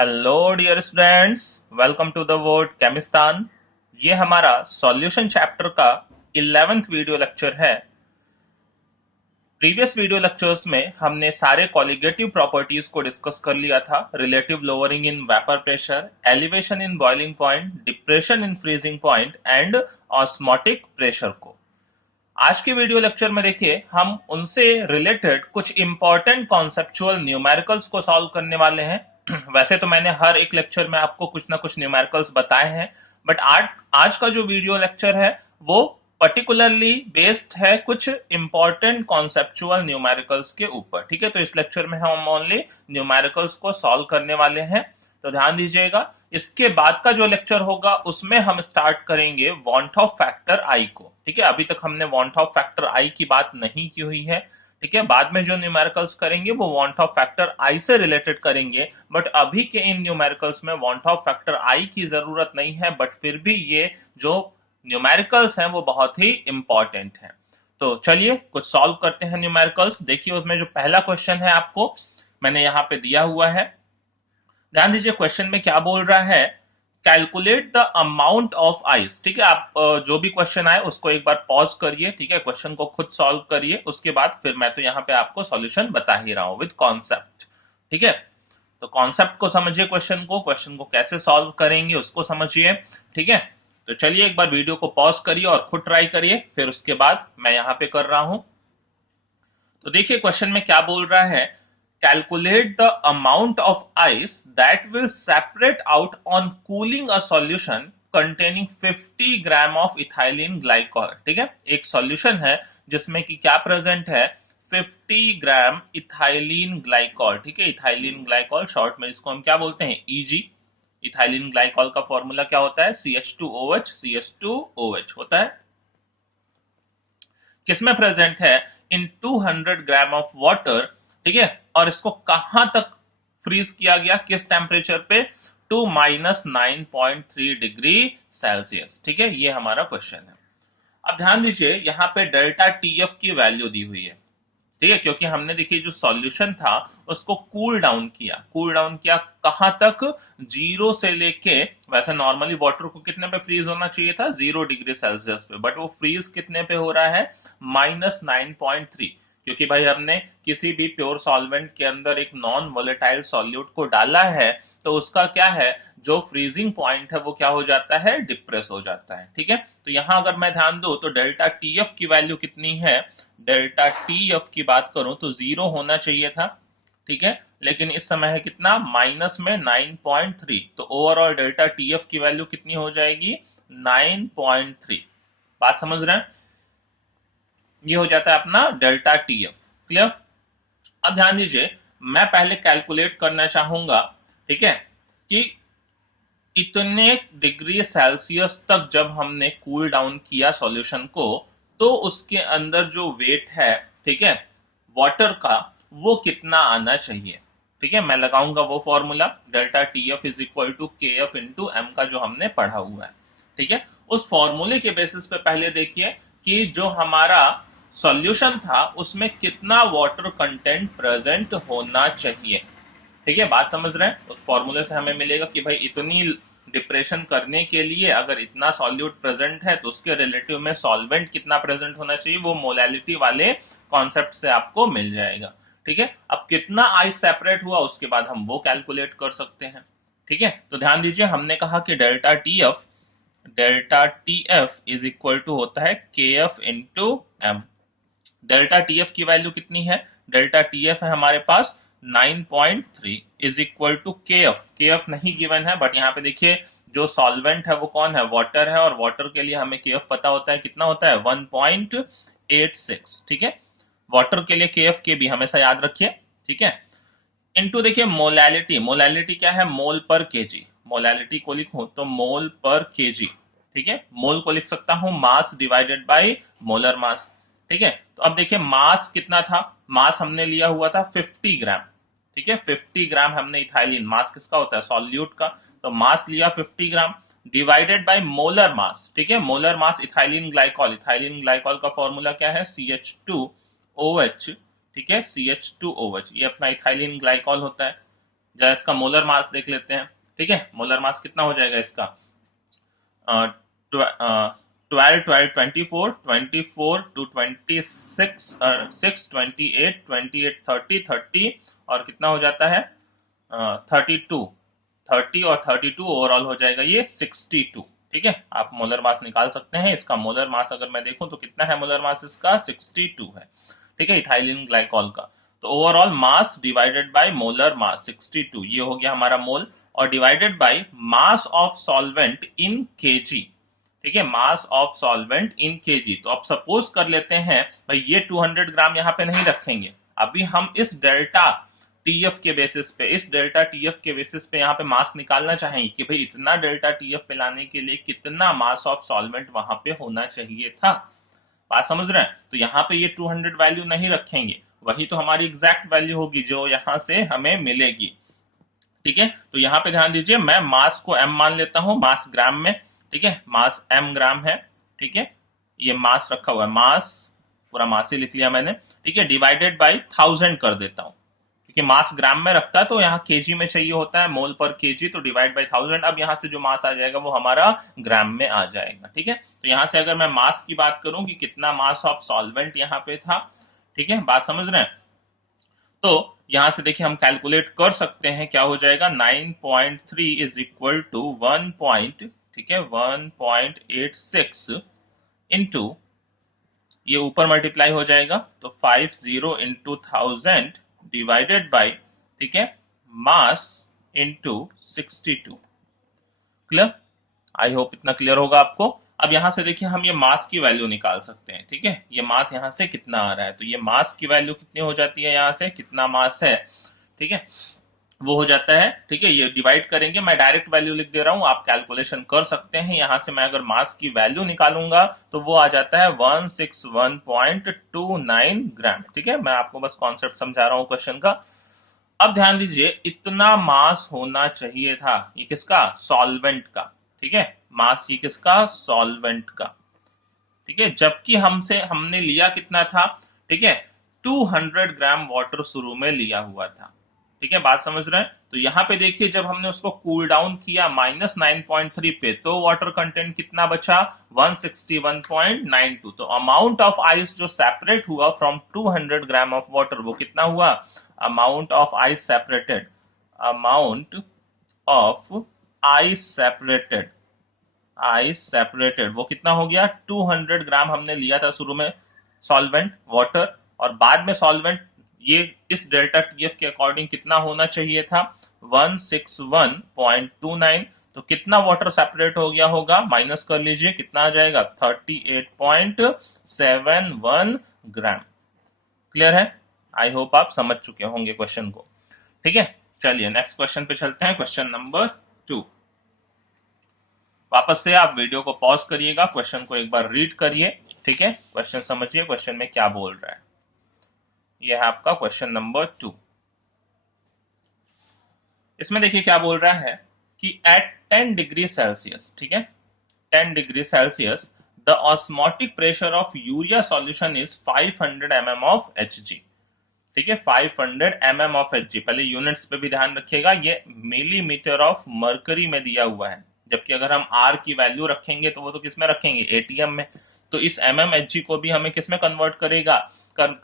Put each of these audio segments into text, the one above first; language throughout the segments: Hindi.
Hello dear students, welcome to the world Chemistan. ये हमारा सॉल्यूशन चैप्टर का 11th वीडियो लेक्चर है। प्रीवियस वीडियो लेक्चर्स में हमने सारे कॉलिगेटिव प्रॉपर्टीज को डिस्कस कर लिया था। Relative lowering in vapour pressure, elevation in boiling point, depression in freezing point and osmotic pressure को। आज के वीडियो लेक्चर में देखिए हम उनसे रिलेटेड कुछ इंपॉर्टेंट कॉन्सेप्चुअल न्यूमेरिकल्स को सॉल्व करने वाले हैं। वैसे तो मैंने हर एक लेक्चर में आपको कुछ ना कुछ न्यूमेरिकल्स बताए हैं, बट आज का जो वीडियो लेक्चर है वो पर्टिकुलरली बेस्ड है कुछ इंपॉर्टेंट कॉन्सेप्चुअल न्यूमेरिकल्स के ऊपर। ठीक है, तो इस लेक्चर में हम ओनली न्यूमेरिकल्स को सॉल्व करने वाले हैं, तो ध्यान दीजिएगा। इसके बाद का जो लेक्चर होगा उसमें हम स्टार्ट करेंगे वांट ऑफ फैक्टर आई को। ठीक है, अभी तक हमने वांट ऑफ फैक्टर आई की बात नहीं की हुई है। ठीक है, बाद में जो न्यूमेरिकल्स करेंगे वो वांट ऑफ फैक्टर आई से रिलेटेड करेंगे, बट अभी के इन न्यूमेरिकल्स में वांट ऑफ फैक्टर आई की जरूरत नहीं है, बट फिर भी ये जो न्यूमेरिकल्स हैं वो बहुत ही इंपॉर्टेंट हैं। तो चलिए कुछ सॉल्व करते हैं न्यूमेरिकल्स। देखिए उसमें जो पहला क्वेश्चन है आपको मैंने यहाँ पे दिया हुआ है। ध्यान दीजिए क्वेश्चन में क्या बोल रहा है, calculate the amount of ice. ठीक है, आप जो भी क्वेश्चन आए उसको एक बार पॉज करिए। ठीक है, क्वेश्चन को खुद सॉल्व करिए, उसके बाद फिर मैं तो यहाँ पे आपको सॉल्यूशन बता ही रहा हूँ विद कॉन्सेप्ट। ठीक है, तो कॉन्सेप्ट को समझिए, क्वेश्चन को कैसे सॉल्व करेंगे उसको समझिए। ठीक है, तो चलिए एक बार वीडियो को पॉज करिए और खुद ट्राई करिए, फिर उसके बाद मैं यहाँ पे कर रहा हूं। तो देखिए क्वेश्चन में क्या बोल रहा है, calculate the amount of ice that will separate out on cooling a solution containing 50 gram of ethylene glycol। ठीक है, एक सॉल्यूशन है जिसमें कि क्या प्रेजेंट है, 50 ग्राम इथाइलिन ग्लाइकॉल। ठीक है, इथाइलिन ग्लाइकॉल शॉर्ट में इसको हम क्या बोलते हैं, ईजी। इथाइलिन ग्लाइकॉल का फॉर्मूला क्या होता है, CH2OH, CH2OH होता है। किसमें प्रेजेंट है, इन 200 ग्राम ऑफ वाटर। ठीक है, और इसको कहां तक फ्रीज किया गया, किस टेम्परेचर पे, टू -9.3 डिग्री सेल्सियस। ठीक है, ये हमारा क्वेश्चन है। अब ध्यान दीजिए यहाँ पे डेल्टा टीएफ की वैल्यू दी हुई है। ठीक है, क्योंकि हमने देखिए जो सॉल्यूशन था उसको कूल डाउन किया कहां तक, जीरो से लेके, वैसे नॉर्मली वाटर को कितने पे फ्रीज होना चाहिए था, 0 डिग्री सेल्सियस पे, बट वो फ्रीज कितने पे हो रहा है, -9.3। क्योंकि भाई हमने किसी भी प्योर सॉल्वेंट के अंदर एक नॉन वोलेटाइल सॉल्यूट को डाला है, तो उसका क्या है, जो फ्रीजिंग पॉइंट है वो क्या हो जाता है, डिप्रेस हो जाता है। ठीक है, तो यहां अगर मैं ध्यान दूं तो डेल्टा टीएफ की वैल्यू कितनी है, डेल्टा टीएफ की बात करूं तो 0 होना चाहिए था। ठीक है, लेकिन इस समय है कितना, माइनस में 9.3, तो ओवरऑल डेल्टा टीएफ की वैल्यू कितनी हो जाएगी, 9.3। बात समझ रहे हैं, ये हो जाता है अपना डेल्टा टीएफ। क्लियर। अब ध्यान दीजिए मैं पहले कैलकुलेट करना चाहूंगा, ठीक है, कि इतने डिग्री सेल्सियस तक जब हमने कूल डाउन किया सॉल्यूशन को, तो उसके अंदर जो वेट है, ठीक है, वाटर का, वो कितना आना चाहिए। ठीक है, मैं लगाऊंगा वो formula, delta T F is equal to K F into M का जो हमने पढ़ा हुआ है। ठीक है, उस फॉर्मूले के बेसिस पे पहले देखिए कि जो हमारा सॉल्यूशन था उसमें कितना वाटर कंटेंट प्रेजेंट होना चाहिए। ठीक है, बात समझ रहे हैं, उस फॉर्मूले से हमें मिलेगा कि भाई इतनी डिप्रेशन करने के लिए अगर इतना सॉल्यूट प्रेजेंट है तो उसके रिलेटिव में सॉल्वेंट कितना प्रेजेंट होना चाहिए, वो मोलैलिटी वाले कॉन्सेप्ट से आपको मिल जाएगा। ठीक है, अब कितना आइस सेपरेट हुआ उसके बाद हम वो कैलकुलेट कर सकते हैं। ठीक है, तो ध्यान दीजिए हमने कहा कि delta T F is equal to होता है K F into M. Delta T F की वैल्यू कितनी है, डेल्टा टी एफ है हमारे पास 9.3 is equal to K F नहीं गिवन है, बट यहाँ पे देखिए जो सॉल्वेंट है वो कौन है, वाटर है, और वाटर के लिए हमें के एफ पता होता है, कितना होता है, 1.86। ठीक है, वाटर के लिए के एफ के भी हमेशा याद रखिए। ठीक है, इनटू देखिए मोलैलिटी क्या है, मोल पर केजी। मोलैलिटी को लिखूं तो मोल पर केजी। ठीक है, मोल को लिख सकता हूं मास डिवाइडेड बाय मोलर मास। ठीक है, तो अब देखिए मास कितना था, मास हमने लिया हुआ था 50 ग्राम। ठीक है, 50 ग्राम हमने इथाइलिन, मास किसका होता है, सॉल्यूट का, तो मास लिया 50 ग्राम डिवाइडेड बाय मोलर मास। ठीक है, मोलर मास इथाइलिन ग्लाइकॉल का फॉर्मूला क्या है, CH2OH। ठीक है, CH2OH ये अपना इथाइलिन ग्लाइकॉल होता है। जरा इसका मोलर मास देख लेते हैं। ठीक है, मोलर मास कितना हो जाएगा इसका, 12, 12, 24, 24 टू 26, 6, 28, 28, 30, 30 और कितना हो जाता है 32, 30 और 32 ओवरऑल हो जाएगा ये 62। ठीक है, आप मोलर मास निकाल सकते हैं। इसका मोलर मास अगर मैं देखूं तो कितना है मोलर मास इसका 62 है। ठीक है, इथाइलिन ग्लाइकॉल का। तो overall mass divided by molar मास 62, ये हो गया हमारा मोल, और divided by mass of solvent in KG. ठीक है, mass of solvent in KG. तो अब सपोज कर लेते हैं भाई ये 200 ग्राम यहाँ पे नहीं रखेंगे, अभी हम इस डेल्टा टीएफ के बेसिस पे, इस डेल्टा टीएफ के बेसिस पे यहाँ पे मास निकालना चाहेंगे कि भाई इतना डेल्टा टीएफ पे लाने के लिए कितना मास ऑफ सॉल्वेंट वहां पे होना चाहिए था। बात समझ रहे हैं? तो यहाँ पे ये 200 वैल्यू नहीं रखेंगे, वही तो हमारी एग्जैक्ट वैल्यू होगी जो यहाँ से हमें मिलेगी। ठीक है, तो यहाँ पे ध्यान दीजिए, मैं मास को एम मान लेता हूँ, मास ग्राम में। ठीक है, मास एम ग्राम है। ठीक है, ये मास रखा हुआ है, मास पूरा मास ही लिख लिया मैंने। ठीक है, डिवाइडेड बाई 1000 कर देता हूँ, क्योंकि मास ग्राम में रखता है तो यहाँ केजी में चाहिए होता है, मोल पर केजी, तो डिवाइड बाई 1000। अब यहाँ से जो मास आ जाएगा वो हमारा ग्राम में आ जाएगा। ठीक है, तो यहाँ से अगर मैं मास की बात करूं कि कितना मास ऑफ सॉल्वेंट यहाँ पे था, ठीक है, बात समझ रहे हैं, तो यहां से देखिए हम कैलकुलेट कर सकते हैं, क्या हो जाएगा 9.3 इज इक्वल टू 1 पॉइंट, ठीक है, 1.86 इंटू, ये ऊपर मल्टीप्लाई हो जाएगा तो 50 इंटू 1000 डिवाइडेड बाई, ठीक है, mass into 62। Clear? I hope इतना क्लियर होगा आपको। अब यहां से देखिए हम ये मास की वैल्यू निकाल सकते हैं। ठीक है, ये मास यहां से कितना आ रहा है, तो ये मास की वैल्यू कितनी हो जाती है, यहां से कितना मास है, ठीक है, वो हो जाता है, ठीक है, ये डिवाइड करेंगे, मैं डायरेक्ट वैल्यू लिख दे रहा हूं, आप कैलकुलेशन कर सकते हैं। यहां से मैं अगर मास की वैल्यू निकालूंगा तो वो आ जाता है 161.29 ग्राम। ठीक है, मैं आपको बस कॉन्सेप्ट समझा रहा हूं क्वेश्चन का। अब ध्यान दीजिए, इतना मास होना चाहिए था, ये किसका, सॉल्वेंट का। ठीक है, मास ये किसका, सॉल्वेंट का। ठीक है, जबकि हमने लिया कितना था, ठीक है, 200 ग्राम वाटर शुरू में लिया हुआ था। ठीक है, बात समझ रहे हैं? तो यहां पे देखिए जब हमने उसको कूल डाउन किया -9.3 पे, तो वाटर कंटेंट कितना बचा, 161.92। तो अमाउंट ऑफ आइस जो सेपरेट हुआ फ्रॉम 200 ग्राम ऑफ वाटर, वो कितना हुआ, amount of ice separated, amount of ice separated, ice separated, वो कितना हो गया, 200 ग्राम हमने लिया था शुरू में सॉल्वेंट वाटर, और बाद में सॉल्वेंट ये इस डेल्टा टीएफ के अकॉर्डिंग कितना होना चाहिए था, 161.29। तो कितना वाटर सेपरेट हो गया होगा, माइनस कर लीजिए, कितना आ जाएगा 38.71 ग्राम। क्लियर है? आई होप आप समझ चुके होंगे क्वेश्चन को। ठीक है, चलिए नेक्स्ट क्वेश्चन पे चलते हैं, क्वेश्चन नंबर 2। वापस से आप वीडियो को पॉज करिएगा, क्वेश्चन को एक बार रीड करिए। ठीक है, क्वेश्चन समझिए, क्वेश्चन में क्या बोल रहा है। यह है आपका क्वेश्चन नंबर 2। इसमें देखिए क्या बोल रहा है कि एट 10 डिग्री सेल्सियस, ठीक है, 10 degree Celsius the osmotic pressure of urea solution is 500 mm of Hg। ठीक है, 500 mm ऑफ Hg। पहले यूनिट्स पे भी ध्यान रखिएगा, ये मिलीमीटर ऑफ मर्करी में दिया हुआ है, जबकि अगर हम R की वैल्यू रखेंगे तो वो तो किस में रखेंगे, ATM में। तो इस mmHg को भी हमें किस में कन्वर्ट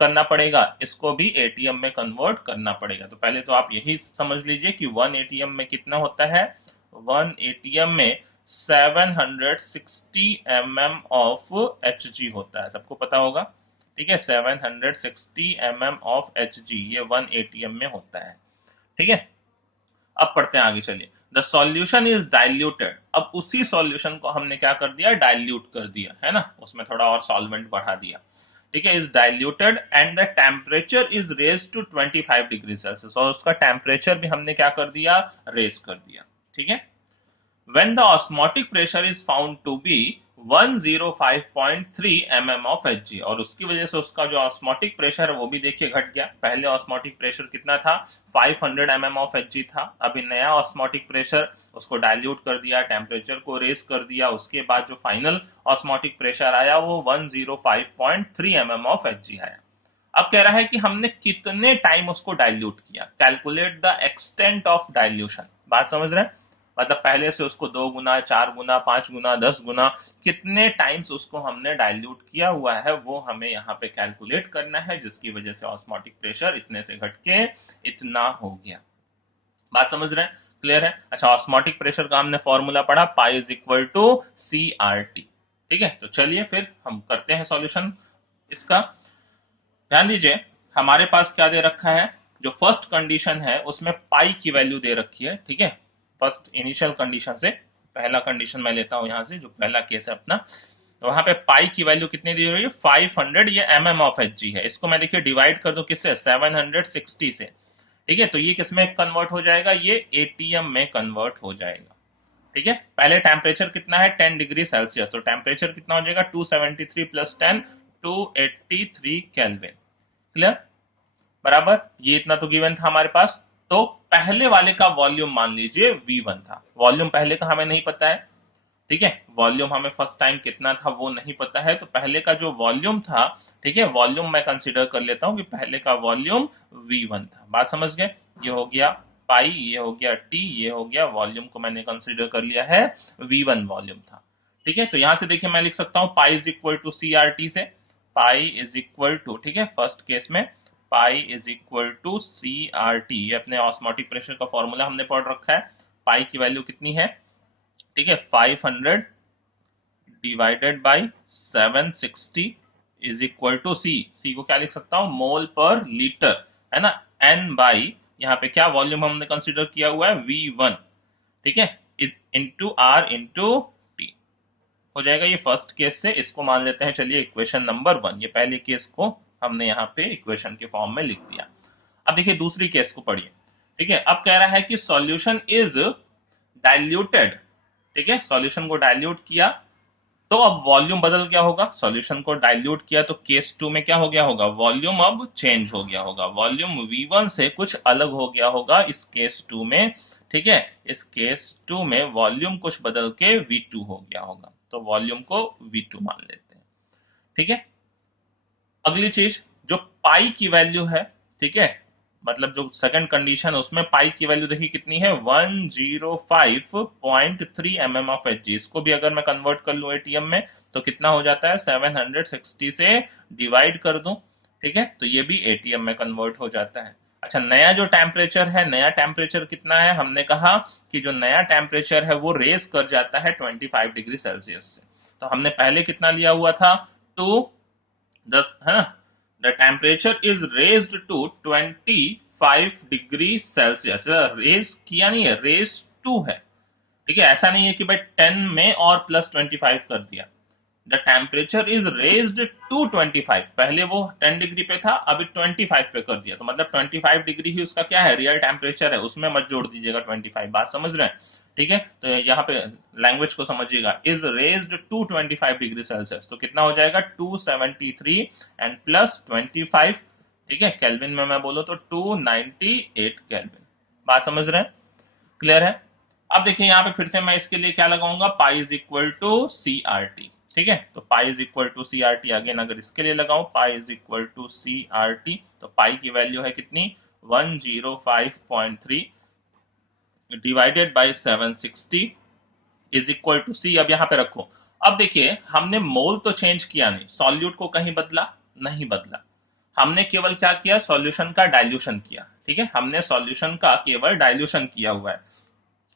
करना पड़ेगा, इसको भी ATM में कन्वर्ट करना पड़ेगा। तो पहले तो आप यही समझ लीजिए कि 1 ATM में कितना होता है, 1 ATM में 760 mm ऑफ Hg होता है, सबको पता होगा। ठीक है, 760 mm ऑफ Hg, ये 1 ATM में होता है। ठीक है, अब पढ़ते हैं आगे, चलिए। The solution is diluted. अब उसी सॉल्यूशन को हमने क्या कर दिया, डाइल्यूट कर दिया, है ना, उसमें थोड़ा और सॉल्वेंट बढ़ा दिया। ठीक है, is diluted and the temperature is raise to 25 degree Celsius, और उसका टेम्परेचर भी हमने क्या कर दिया, रेज कर दिया। ठीक है, when the osmotic pressure is found to be 105.3 mm of Hg, और उसकी वजह से उसका जो ऑस्मोटिक प्रेशर है वो भी देखिए घट गया। पहले ऑस्मोटिक प्रेशर कितना था, 500 mm ऑफ Hg था, अभी नया ऑस्मोटिक प्रेशर, उसको डाइल्यूट कर दिया, टेम्परेचर को रेज कर दिया, उसके बाद जो फाइनल ऑस्मोटिक प्रेशर आया वो 105.3 mm ऑफ Hg आया। अब कह रहा है कि हमने कितने टाइम उसको डाइल्यूट किया, calculate the extent of dilution. बात समझ रहे हैं? मतलब पहले से उसको 2 गुना, 4 गुना, 5 गुना, 10 गुना, कितने टाइम्स उसको हमने डाइल्यूट किया हुआ है वो हमें यहाँ पे कैलकुलेट करना है, जिसकी वजह से ऑस्मोटिक प्रेशर इतने से घट के इतना हो गया। बात समझ रहे हैं? क्लियर है? अच्छा, ऑस्मोटिक प्रेशर का हमने फॉर्मूला पढ़ा, pi is equal to C R T. ठीक है, तो चलिए फिर हम करते हैं सॉल्यूशन इसका। ध्यान दीजिए, हमारे पास क्या दे रखा है, जो फर्स्ट कंडीशन है उसमें पाई की वैल्यू दे रखी है। ठीक है, फर्स्ट इनिशियल कंडीशन से पहला कंडीशन मैं लेता हूं यहां से, जो पहला केस है अपना, तो वहां पे पाई की वैल्यू कितनी दी हुई है, 500। ये mm ऑफ एच जी है, इसको मैं देखिए डिवाइड कर दूं किससे, 760 से। ठीक है, तो ये किस में कन्वर्ट हो जाएगा, ये एटीएम में कन्वर्ट हो जाएगा। ठीक है, पहले टेम्परेचर कितना है, 10 डिग्री सेल्सियस, तो टेम्परेचर कितना हो जाएगा, 273 प्लस 10, 283 केल्विन। क्लियर? बराबर, ये इतना तो गिवन था हमारे पास। तो पहले वाले का वॉल्यूम मान लीजिए V1 था, वॉल्यूम पहले का हमें नहीं पता है। ठीक है, वॉल्यूम हमें फर्स्ट टाइम कितना था वो नहीं पता है, तो पहले का जो वॉल्यूम था, ठीक है, वॉल्यूम मैं कंसीडर कर लेता हूं कि पहले का वॉल्यूम V1 था। बात समझ गए? ये हो गया पाई, ये हो गया टी, ये हो गया वॉल्यूम को मैंने कंसीडर कर लिया है V1 वॉल्यूम था। ठीक है, तो यहां से देखिए मैं लिख सकता हूं pi is equal to C R T से, पाई इज इक्वल टू, ठीक है, फर्स्ट केस में pi is equal to C R T, ये अपने ऑस्मोटिक प्रेशर का फॉर्मूला हमने पढ़ रखा है। पाई की वैल्यू कितनी है, ठीक है, 500 divided by 760 is equal to C, C को क्या लिख सकता हूं, मोल पर लीटर, है ना, एन बाई, यहाँ पे क्या वॉल्यूम हमने कंसीडर किया हुआ है, V1। ठीक है, इंटू आर इंटू टी हो जाएगा ये फर्स्ट केस से। इसको मान लेते हैं चलिए इक्वेशन नंबर 1, ये पहले केस को हमने यहाँ पे इक्वेशन के फॉर्म में लिख दिया। अब देखिए दूसरी केस को पढ़िए। ठीक है, अब कह रहा है कि सॉल्यूशन इज डाइल्यूटेड। ठीक है, सॉल्यूशन को डाइल्यूट किया, तो अब वॉल्यूम बदल क्या होगा, सॉल्यूशन को डाइल्यूट किया तो केस 2 में क्या हो गया होगा, वॉल्यूम अब चेंज हो गया होगा, वॉल्यूम V1 से कुछ अलग हो गया होगा इस केस 2 में। ठीक है, इस केस 2 में वॉल्यूम कुछ बदल के V2 हो गया होगा, तो वॉल्यूम को V2 मान लेते हैं। ठीक है, अगली चीज, जो पाई की वैल्यू है, ठीक है, मतलब जो सेकंड कंडीशन है उसमें पाई की वैल्यू देखिए कितनी है, 105.3 mm ऑफ एच जी। इसको भी अगर मैं कन्वर्ट कर लूं एटीएम में तो कितना हो जाता है, 760 से डिवाइड कर दूं, ठीक है, तो ये भी एटीएम में कन्वर्ट हो जाता है। अच्छा, नया जो टेम्परेचर है, नया टेम्परेचर कितना है, हमने कहा कि जो नया टेम्परेचर है वो रेज कर जाता है 25 डिग्री सेल्सियस से। तो हमने पहले कितना लिया हुआ था, 2, है ना, the temperature is raised to 25 degree Celsius. Raise किया नहीं है, रेज टू है। ठीक है, ऐसा नहीं है कि भाई 10 में और प्लस 25 कर दिया। The temperature is raised to 25, पहले वो 10 डिग्री पे था, अभी 25 पे कर दिया, तो मतलब 25 डिग्री ही उसका क्या है, रियल टेम्परेचर है, उसमें मत जोड़ दीजिएगा 25। बात समझ रहे हैं? ठीक है, तो यहाँ पे लैंग्वेज को समझिएगा, is raised to 25 degree Celsius, तो कितना हो जाएगा, 273 एंड प्लस 25। ठीक है, केल्विन में मैं बोलो तो 298 केल्विन। बात समझ रहे हैं? क्लियर है? अब देखिए यहाँ पे फिर से मैं इसके लिए क्या लगाऊंगा, pi is equal to C R T. ठीक है, तो pi is equal to C R T, again अगर इसके लिए लगाऊं pi is equal to C R T, तो पाई की वैल्यू है कितनी, 105.3 divided by 760 is equal to C. अब यहाँ पे रखो, अब देखिए हमने मोल तो चेंज किया नहीं, सॉल्यूट को कहीं बदला नहीं, बदला, हमने केवल क्या किया, सॉल्यूशन का डाइल्यूशन किया। ठीक है, हमने सॉल्यूशन का केवल डाइल्यूशन किया हुआ है,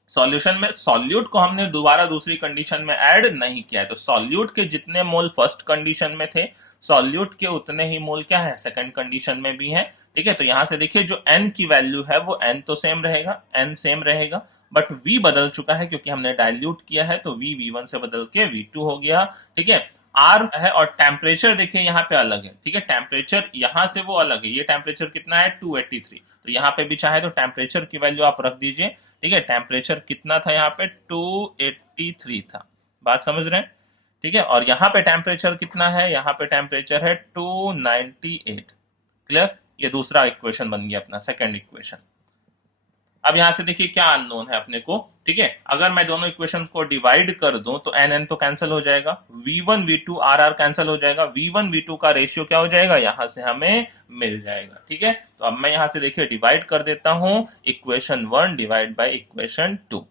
सॉल्यूशन में सॉल्यूट को हमने दोबारा दूसरी कंडीशन में ऐड नहीं किया है। तो सॉल्यूट के जितने मोल फर्स्ट कंडीशन में थे, सॉल्यूट के उतने ही मोल क्या है, सेकंड कंडीशन में भी है। ठीक है, तो यहां से देखिए जो n की वैल्यू है वो n तो सेम रहेगा, n सेम रहेगा, बट v बदल चुका है क्योंकि हमने डाइल्यूट किया है, तो v v1 से बदल के v2 हो गया। ठीक है, आर है और टेम्परेचर देखिए यहाँ पे अलग है। ठीक है, टेम्परेचर यहाँ से वो अलग है, ये टेम्परेचर कितना है, 283, तो यहाँ पे भी चाहे तो टेम्परेचर की वैल्यू आप रख दीजिए। ठीक है, टेम्परेचर कितना था यहाँ पे, 283 था। बात समझ रहे हैं? ठीक है, और यहाँ पे टेम्परेचर कितना है, यहाँ पे टेम्परेचर है 298। क्लियर? ये दूसरा इक्वेशन बन गया अपना, सेकेंड इक्वेशन। अब यहां से देखिए क्या अननोन है अपने को। ठीक है। अगर मैं दोनों इक्वेशंस को डिवाइड कर दूं तो एन एन तो कैंसिल हो जाएगा, V1 V2 are are cancel हो जाएगा, V1 V2 का रेशियो क्या हो जाएगा, यहां से हमें मिल जाएगा। ठीक है, तो अब मैं यहां से देखिए डिवाइड कर देता हूं, इक्वेशन 1 डिवाइड बाय इक्वेशन 2।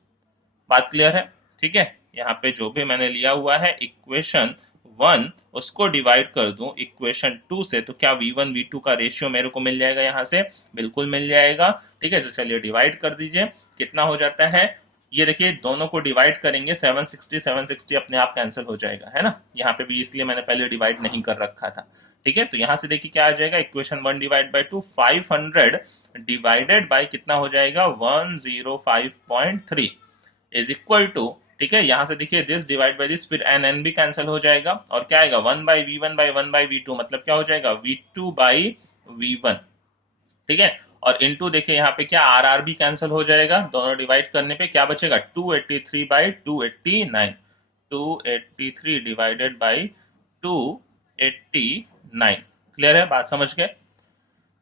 बात क्लियर है? ठीक है, यहाँ पे जो भी मैंने लिया हुआ है इक्वेशन 1 उसको डिवाइड कर दूं इक्वेशन 2 से, तो क्या V1 V2 का रेशियो मेरे को मिल जाएगा यहाँ से? बिल्कुल मिल जाएगा। ठीक है, तो चलिए डिवाइड कर दीजिए, कितना हो जाता है, ये देखिए दोनों को डिवाइड करेंगे 760 760 अपने आप कैंसिल हो जाएगा, है ना। यहाँ पे भी इसलिए मैंने पहले डिवाइड नहीं कर रखा था। ठीक है, तो यहाँ से देखिए क्या आ जाएगा, equation 1 divide by 2, 500 divided by कितना हो जाएगा, 105.3 इज इक्वल टू, ठीक है, यहां से देखिए दिस डिवाइड बाय दिस, फिर एन एन भी कैंसिल हो जाएगा और क्या आएगा, 1/V1/1/V2, मतलब क्या हो जाएगा, V2/V1। ठीक है, और इनटू देखिए यहाँ पे क्या आर आर भी कैंसिल हो जाएगा, दोनों डिवाइड करने पे क्या बचेगा, 283/289, 283 डिवाइडेड बाई 289। क्लियर है, बात समझ गए?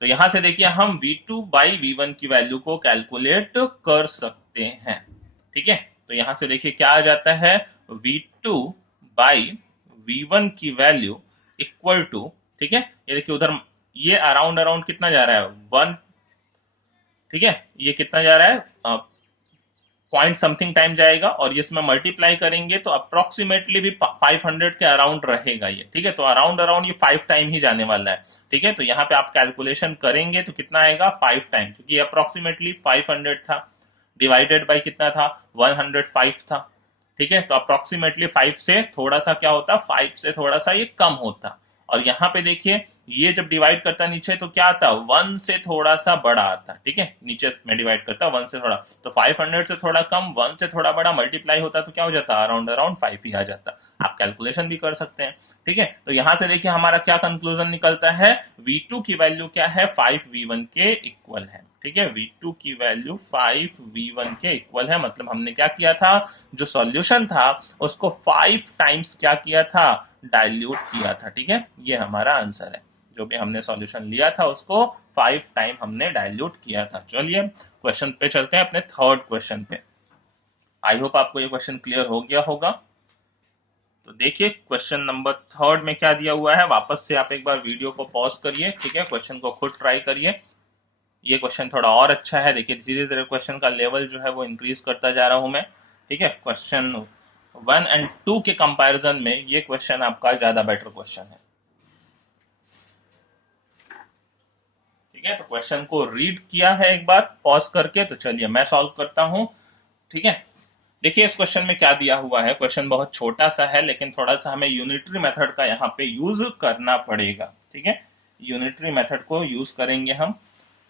तो यहां से देखिए हम V2/V1 की वैल्यू को कैलकुलेट कर सकते हैं। ठीक है, तो यहां से देखिए क्या आ जाता है, V2/V1 की वैल्यू इक्वल टू, ठीक है, ये देखिए उधर ये अराउंड अराउंड कितना जा रहा है, 1। ठीक है, ये कितना जा रहा है, पॉइंट समथिंग टाइम जाएगा और ये इसमें मल्टीप्लाई करेंगे तो अप्रोक्सीमेटली भी 500 के अराउंड रहेगा ये। ठीक है, तो अराउंड अराउंड ये 5 टाइम ही जाने वाला है। ठीक है, तो यहाँ पे आप कैलकुलेशन करेंगे तो कितना आएगा, 5 टाइम, क्योंकि अप्रोक्सीमेटली 500 था, डिवाइडेड बाई कितना था, 105 था। ठीक है, तो अप्रोक्सीमेटली 5 से थोड़ा सा क्या होता, 5 से थोड़ा सा ये कम होता। और यहाँ पे देखिए ये जब डिवाइड करता नीचे तो क्या आता, 1 से थोड़ा सा बड़ा आता। ठीक है, नीचे में डिवाइड करता 1 से थोड़ा, तो 500 से थोड़ा कम, 1 से थोड़ा बड़ा मल्टीप्लाई होता तो क्या हो जाता, अराउंड अराउंड 5 ही आ जाता। आप कैलकुलेशन भी कर सकते हैं। ठीक है, तो यहां से देखिए हमारा क्या कंक्लूजन निकलता है, V2 की वैल्यू क्या है, 5V1 के इक्वल है। ठीक है, V2 की वैल्यू 5V1 के इक्वल है, मतलब हमने क्या किया था, जो सॉल्यूशन था उसको 5 टाइम्स क्या किया था, डाइल्यूट किया था। ठीक है, ये हमारा आंसर है, जो भी हमने सॉल्यूशन लिया था उसको 5 टाइम हमने डाइल्यूट किया था। चलिए क्वेश्चन पे चलते हैं, अपने थर्ड क्वेश्चन पे। आई होप आपको ये क्वेश्चन क्लियर हो गया होगा। तो देखिए क्वेश्चन नंबर थर्ड में क्या दिया हुआ है, वापस से आप एक बार वीडियो को पॉज करिए। ठीक है, क्वेश्चन को खुद ट्राई करिए। ये क्वेश्चन थोड़ा और अच्छा है, देखिए धीरे धीरे क्वेश्चन का लेवल जो है वो इंक्रीज करता जा रहा हूं मैं। ठीक है, क्वेश्चन 1 और 2 के कंपैरिजन में ये क्वेश्चन आपका ज्यादा बेटर क्वेश्चन है। ठीक है, तो क्वेश्चन को रीड किया है एक बार पॉज करके, तो चलिए मैं सॉल्व करता हूं। ठीक है, देखिए इस क्वेश्चन में क्या दिया हुआ है, क्वेश्चन बहुत छोटा सा है लेकिन थोड़ा सा हमें यूनिटरी मेथड का यहाँ पे यूज करना पड़ेगा। ठीक है, यूनिटरी मेथड को यूज करेंगे हम।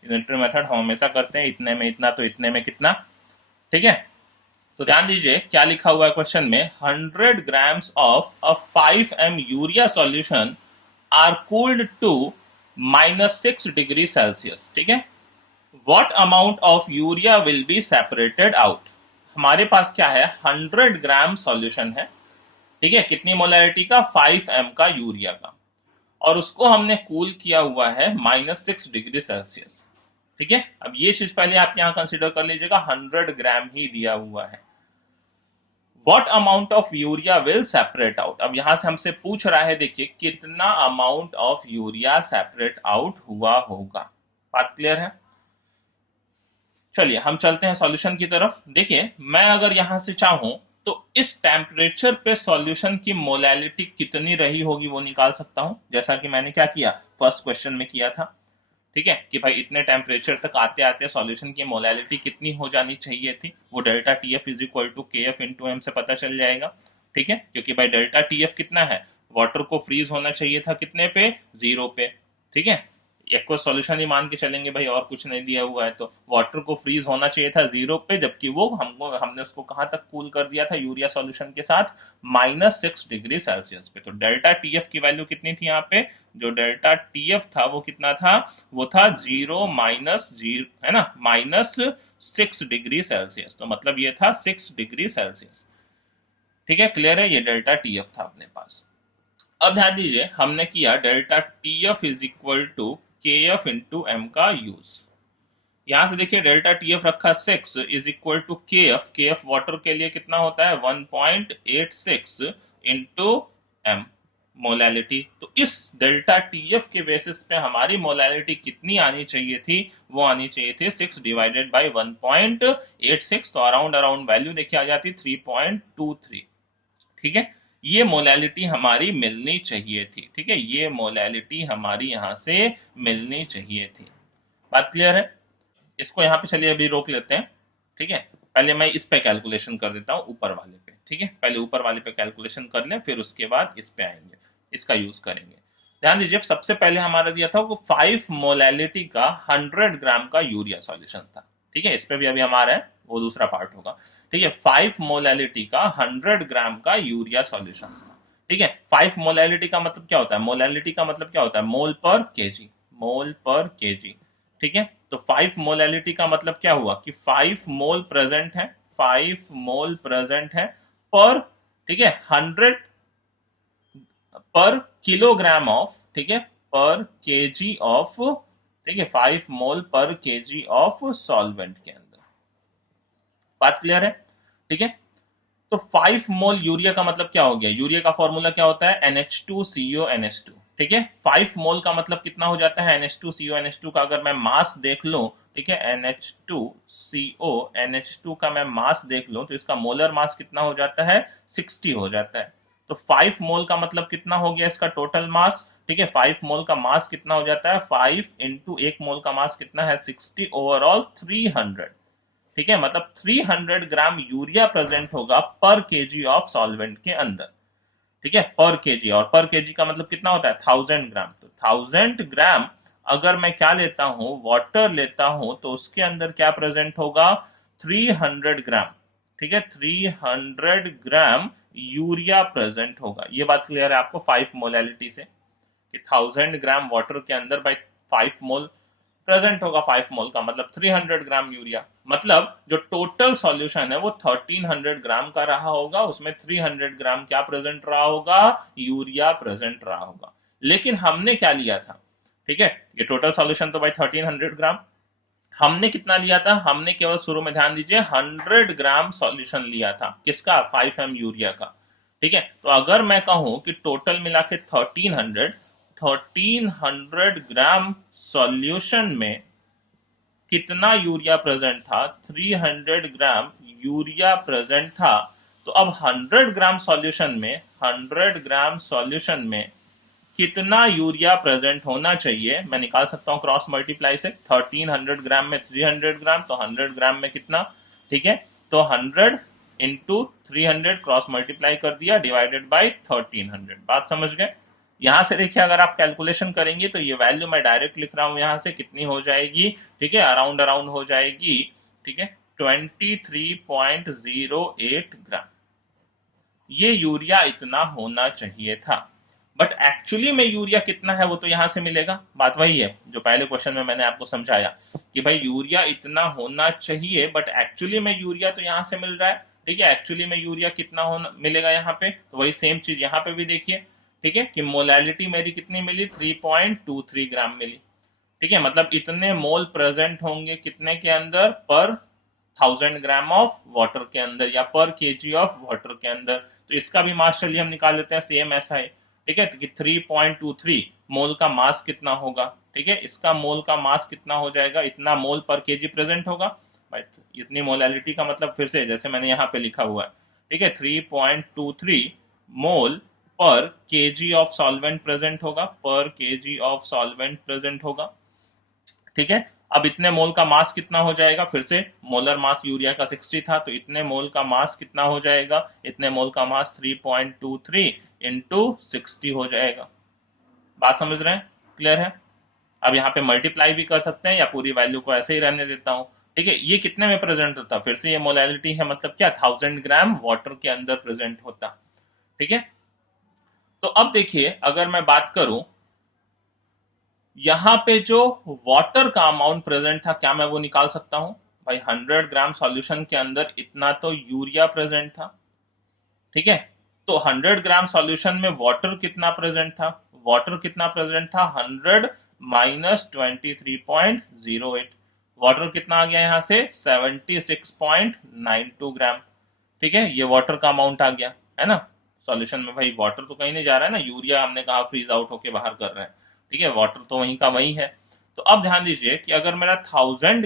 यूनिटरी मेथड हम हमेशा करते हैं, इतने में इतना तो इतने में कितना। ठीक है, तो ध्यान दीजिए क्या लिखा हुआ है क्वेश्चन में, 100 grams of a 5m urea solution are cooled to -6 degree Celsius. ठीक है, what amount of urea will be separated out. हमारे पास क्या है, 100 ग्राम सॉल्यूशन है। ठीक है, कितनी मोलैरिटी का, 5m का यूरिया का, और उसको हमने कूल किया हुआ है -6 डिग्री सेल्सियस। ठीक है, अब ये चीज पहले आप यहां कंसीडर कर लीजिएगा, 100 ग्राम ही दिया हुआ है। What amount of urea will separate out, अब यहां से हमसे पूछ रहा है, देखिए कितना amount of urea separate out हुआ होगा। बात क्लियर है? चलिए हम चलते हैं सॉल्यूशन की तरफ। देखिए मैं अगर यहां से चाहूं तो इस टेम्परेचर पे सॉल्यूशन की मोलैलिटी कितनी रही होगी वो निकाल सकता हूं, जैसा कि मैंने क्या किया, फर्स्ट क्वेश्चन में किया था। ठीक है, कि भाई इतने टेम्परेचर तक आते आते सॉल्यूशन की मोलैलिटी कितनी हो जानी चाहिए थी, वो delta T F is equal to K F into M से पता चल जाएगा। ठीक है, क्योंकि भाई डेल्टा टी एफ कितना है, वाटर को फ्रीज होना चाहिए था कितने पे, 0 पे। ठीक है, एक्वस सॉल्यूशन ही मान के चलेंगे भाई, और कुछ नहीं दिया हुआ है, तो वाटर को फ्रीज होना चाहिए था 0 पे, जबकि वो हमने उसको कहां तक कूल कर दिया था यूरिया सॉल्यूशन के साथ, -6 डिग्री सेल्सियस पे। तो डेल्टा टीएफ की वैल्यू कितनी थी यहाँ पे, जो डेल्टा टीएफ था वो कितना था, वो था 0 माइनस 0, है ना, -6 डिग्री सेल्सियस, तो मतलब ये था 6 डिग्री सेल्सियस। ठीक है, क्लियर है, ये डेल्टा टीएफ था अपने पास। अब ध्यान दीजिए हमने किया delta T F is equal to K F into M का यूज। यहां से देखिए डेल्टा टीएफ रखा 6 is equal to K F water के लिए कितना होता है 1.86 इंटू एम मोलैलिटी। तो इस डेल्टा टीएफ के बेसिस पे हमारी मोलैलिटी कितनी आनी चाहिए थी, वो आनी चाहिए थी 6 डिवाइडेड बाई 1.86। तो अराउंड अराउंड वैल्यू देखिए आ जाती 3.23। ठीक है, ये मोलैलिटी हमारी मिलनी चाहिए थी। ठीक है, ये मोलैलिटी हमारी यहां से मिलनी चाहिए थी। बात क्लियर है? इसको यहाँ पे चलिए अभी रोक लेते हैं। ठीक है, पहले मैं इस पे कैलकुलेशन कर देता हूँ ऊपर वाले पे। ठीक है, पहले ऊपर वाले पे कैलकुलेशन कर लें, फिर उसके बाद इस पे आएंगे, इसका यूज करेंगे। ध्यान दीजिए, सबसे पहले हमारा दिया था वो 5 मोलैलिटी का 100 ग्राम का यूरिया सॉल्यूशन था। ठीक है, इस पे भी अभी हमारा है, वो दूसरा पार्ट होगा। ठीक है, 5 मोलैलिटी का 100 ग्राम का यूरिया सॉल्यूशन था। ठीक है, 5 मोलैलिटी का मतलब क्या होता है, मोलैलिटी का मतलब क्या होता है, मोल पर केजी, मोल पर केजी। ठीक है, तो 5 मोलैलिटी का मतलब क्या हुआ कि 5 मोल प्रेजेंट है, 5 मोल प्रेजेंट है पर, ठीक है, 100 पर किलोग्राम ऑफ, ठीक है, पर केजी ऑफ, ठीक है, 5 मोल पर केजी ऑफ सॉल्वेंट के अंदर। बात क्लियर है? ठीक है, तो 5 मोल यूरिया का मतलब क्या हो गया, यूरिया का फॉर्मूला क्या होता है NH2CO NH2। ठीक है, 5 मोल का मतलब कितना हो जाता है NH2CO NH2 का अगर मैं मास देख लूं, ठीक है, NH2CO NH2 का मैं मास देख लूं तो इसका मोलर मास कितना हो जाता है 60 हो जाता है। तो 5 मोल का मतलब कितना हो गया इसका टोटल मास। ठीक है, 5 मोल का मास कितना हो जाता है 5 इंटू 1 मोल का मास कितना है 60, ओवरऑल 300। ठीक है, मतलब 300 ग्राम यूरिया प्रेजेंट होगा पर केजी ऑफ सॉल्वेंट के अंदर। ठीक है, पर केजी, और पर केजी का मतलब कितना होता है 1000 ग्राम। तो 1000 ग्राम अगर मैं क्या लेता हूं, वाटर लेता हूं, तो उसके अंदर क्या प्रेजेंट होगा 300 ग्राम। ठीक है, 300 ग्राम यूरिया प्रेजेंट होगा। ये बात क्लियर है आपको 5 मोलैलिटी से कि 1000 ग्राम वाटर के अंदर बाई 5 मोल प्रेजेंट होगा। 5 मोल का मतलब 300 ग्राम यूरिया, मतलब जो टोटल सॉल्यूशन है वो 1300 ग्राम का रहा होगा, उसमें 300 ग्राम क्या प्रेजेंट रहा होगा, यूरिया प्रेजेंट रहा होगा। लेकिन हमने क्या लिया था, ठीक है, ये टोटल सॉल्यूशन तो भाई 1300 ग्राम, हमने कितना लिया था, हमने केवल शुरू में ध्यान दीजिए 100 ग्राम सॉल्यूशन लिया था, किसका 5M यूरिया का। ठीक है, तो अगर मैं कहूं कि टोटल मिला के 1300 ग्राम सॉल्यूशन में कितना यूरिया प्रेजेंट था, 300 ग्राम यूरिया प्रेजेंट था। तो अब 100 ग्राम सॉल्यूशन में, 100 ग्राम सॉल्यूशन में कितना यूरिया प्रेजेंट होना चाहिए, मैं निकाल सकता हूं क्रॉस मल्टीप्लाई से। 1300 ग्राम में 300 ग्राम, तो 100 ग्राम में कितना, ठीक है, तो 100 इंटू 300 क्रॉस मल्टीप्लाई कर दिया, डिवाइडेड बाई 1300। बात समझ गए? यहां से देखिए अगर आप कैलकुलेशन करेंगे तो ये वैल्यू मैं डायरेक्ट लिख रहा हूं यहां से, कितनी हो जाएगी, ठीक है, अराउंड अराउंड हो जाएगी, ठीक है, 23.08 ग्राम। ये यूरिया इतना होना चाहिए था। बट एक्चुअली में यूरिया कितना है वो तो यहां से मिलेगा। बात वही है जो पहले क्वेश्चन में मैंने आपको समझाया कि भाई यूरिया इतना होना चाहिए, बट एक्चुअली में यूरिया तो यहां से मिल रहा है। ठीक है, एक्चुअली में यूरिया कितना होना मिलेगा यहाँ पे, तो वही सेम चीज यहाँ पे भी देखिए। ठीक है, कि मोलैलिटी मेरी कितनी मिली 3.23 ग्राम मिली। ठीक है, मतलब इतने मोल प्रेजेंट होंगे कितने के अंदर, पर 1000 ग्राम ऑफ वाटर के अंदर, या पर केजी ऑफ वाटर के अंदर। तो इसका भी मास चलिए हम निकाल लेते हैं, सेम ऐसा है। ठीक है, तो कि 3.23 मोल का मास कितना होगा, ठीक है, इसका मोल का मास कितना हो जाएगा, इतना मोल पर केजी प्रेजेंट होगा। भाई इतनी मोलैलिटी का मतलब फिर से जैसे मैंने यहाँ पे लिखा हुआ है, ठीक है, 3.23 मोल पर केजी ऑफ सॉल्वेंट प्रेजेंट होगा, पर केजी ऑफ सॉल्वेंट प्रेजेंट होगा। ठीक है, अब इतने मोल का मास कितना हो जाएगा, फिर से मोलर मास यूरिया का 60 था, तो इतने मोल का मास कितना हो जाएगा, इतने मोल का मास 3.23 इंटू 60 हो जाएगा। बात समझ रहे हैं? क्लियर है? अब यहाँ पे मल्टीप्लाई भी कर सकते हैं या पूरी वैल्यू को ऐसे ही रहने देता हूं। ठीक है, ये कितने में प्रेजेंट होता, फिर से ये मोलैलिटी है, मतलब क्या 1000 ग्राम वाटर के अंदर प्रेजेंट होता। ठीक है, तो अब देखिए अगर मैं बात करूं यहां पे जो वाटर का अमाउंट प्रेजेंट था, क्या मैं वो निकाल सकता हूं भाई, 100 ग्राम सॉल्यूशन के अंदर इतना तो यूरिया प्रेजेंट था। ठीक है, तो 100 ग्राम सॉल्यूशन में वाटर कितना प्रेजेंट था, वाटर कितना प्रेजेंट था 100 माइनस 23.08। वाटर कितना आ गया यहाँ से 76.92 ग्राम। ठीक है, ये वाटर का अमाउंट आ गया है ना। सॉल्यूशन में भाई वाटर तो कहीं नहीं जा रहा है ना, यूरिया हमने कहा फ्रीज आउट होके बाहर कर रहे हैं। ठीक है, वाटर तो वहीं का वहीं है। तो अब ध्यान दीजिए कि अगर मेरा 1000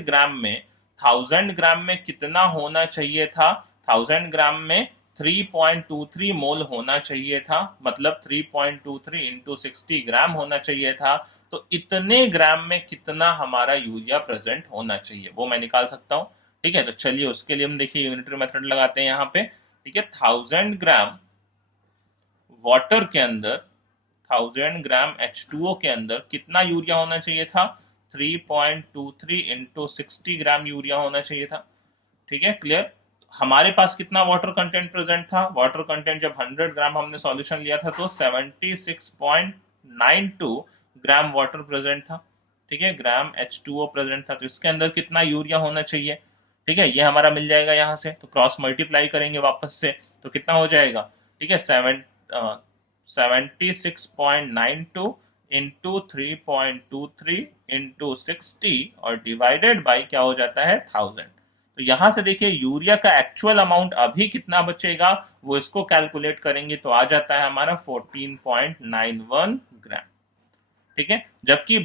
ग्राम में कितना होना चाहिए था, 1000 ग्राम में 3.23 मोल होना चाहिए था, मतलब 3.23 इंटू 60 ग्राम होना चाहिए था। तो इतने ग्राम में कितना हमारा यूरिया प्रेजेंट होना चाहिए वो मैं निकाल सकता हूँ। ठीक है, तो चलिए उसके लिए हम देखिए यूनिटरी मेथड लगाते हैं यहाँ पे। ठीक है, 1000 ग्राम वाटर के अंदर, 1000 ग्राम H2O के अंदर कितना यूरिया होना चाहिए था, 3.23 इंटू 60 ग्राम यूरिया होना चाहिए था। ठीक है, क्लियर। हमारे पास कितना वाटर कंटेंट प्रेजेंट था, वाटर कंटेंट जब 100 ग्राम हमने सॉल्यूशन लिया था तो 76.92 ग्राम वाटर प्रेजेंट था। ठीक है, ग्राम H2O प्रेजेंट था, तो इसके अंदर कितना यूरिया होना चाहिए। ठीक है, ये हमारा मिल जाएगा यहाँ से, तो क्रॉस मल्टीप्लाई करेंगे वापस से तो कितना हो जाएगा। ठीक है, 76.92 इंटू 3.23 इंटू 60 और डिवाइडेड बाई क्या हो जाता है 1000। तो यहां से देखिए यूरिया का एक्चुअल अमाउंट अभी कितना बचेगा, वो इसको कैलकुलेट करेंगे तो आ जाता है हमारा 14.91 ग्राम। ठीक है, जबकि